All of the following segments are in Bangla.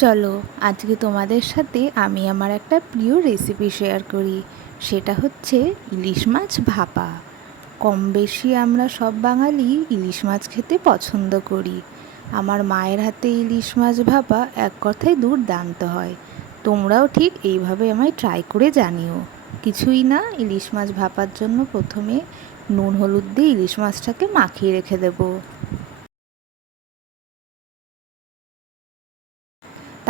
চলো আজকে তোমাদের সাথে আমি আমার একটা প্রিয় রেসিপি শেয়ার করি। সেটা হচ্ছে ইলিশ মাছ ভাপা। কম বেশি আমরা সব বাঙালি ইলিশ মাছ খেতে পছন্দ করি। আমার মায়ের হাতে ইলিশ মাছ ভাপা এক কথায় দুর্দান্ত হয়। তোমরাও ঠিক এইভাবে আমায় ট্রাই করে জানিও। কিছুই না, ইলিশ মাছ ভাপার জন্য প্রথমে নুন হলুদ দিয়ে ইলিশ মাছটাকে মাখিয়ে রেখে দেবো।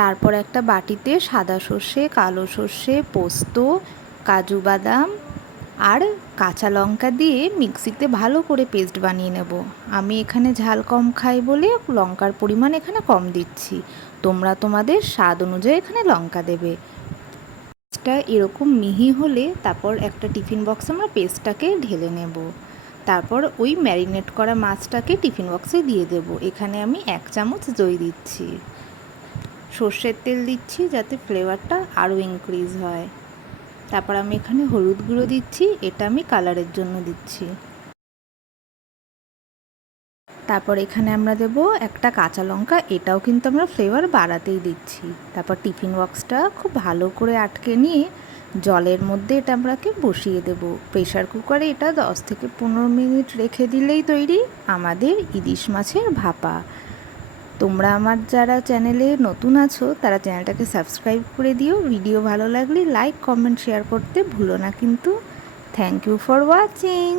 তারপর একটা বাটিতে সাদা সর্ষে, কালো সর্ষে, পোস্ত, কাজু বাদাম আর কাঁচা লঙ্কা দিয়ে মিক্সিতে ভালো করে পেস্ট বানিয়ে নেব। আমি এখানে ঝাল কম খাই বলে লঙ্কার পরিমাণ এখানে কম দিচ্ছি। তোমরা তোমাদের স্বাদ অনুযায়ী এখানে লঙ্কা দেবে। পেস্টটা এরকম মিহি হলে তারপর একটা টিফিন বক্সে আমরা পেস্টটাকে ঢেলে নেব। তারপর ওই ম্যারিনেট করা মাছটাকে টিফিন বক্সে দিয়ে দেব। এখানে আমি 1 চামচ দই দিচ্ছি। সর্ষের তেল দিচ্ছি যাতে ফ্লেভারটা আরও ইনক্রিজ হয়। তারপর আমি এখানে হলুদ গুঁড়ো দিচ্ছি, এটা আমি কালারের জন্য দিচ্ছি। তারপর এখানে আমরা দেব একটা কাঁচা লঙ্কা, এটাও কিন্তু আমরা ফ্লেভার বাড়াতেই দিচ্ছি। তারপর টিফিন বক্সটা খুব ভালো করে আটকে নিয়ে জলের মধ্যে এটা আমরাকে বসিয়ে দেব। প্রেশার কুকারে এটা 10 থেকে 15 মিনিট রেখে দিলেই তৈরি আমাদের ইলিশ মাছের ভাপা। তোমরা আমার যারা চ্যানেলে নতুন আছো তারা চ্যানেলটাকে সাবস্ক্রাইব করে দিও। ভিডিও ভালো লাগলে লাইক, কমেন্ট, শেয়ার করতে ভুলো না কিন্তু। Thank you for watching.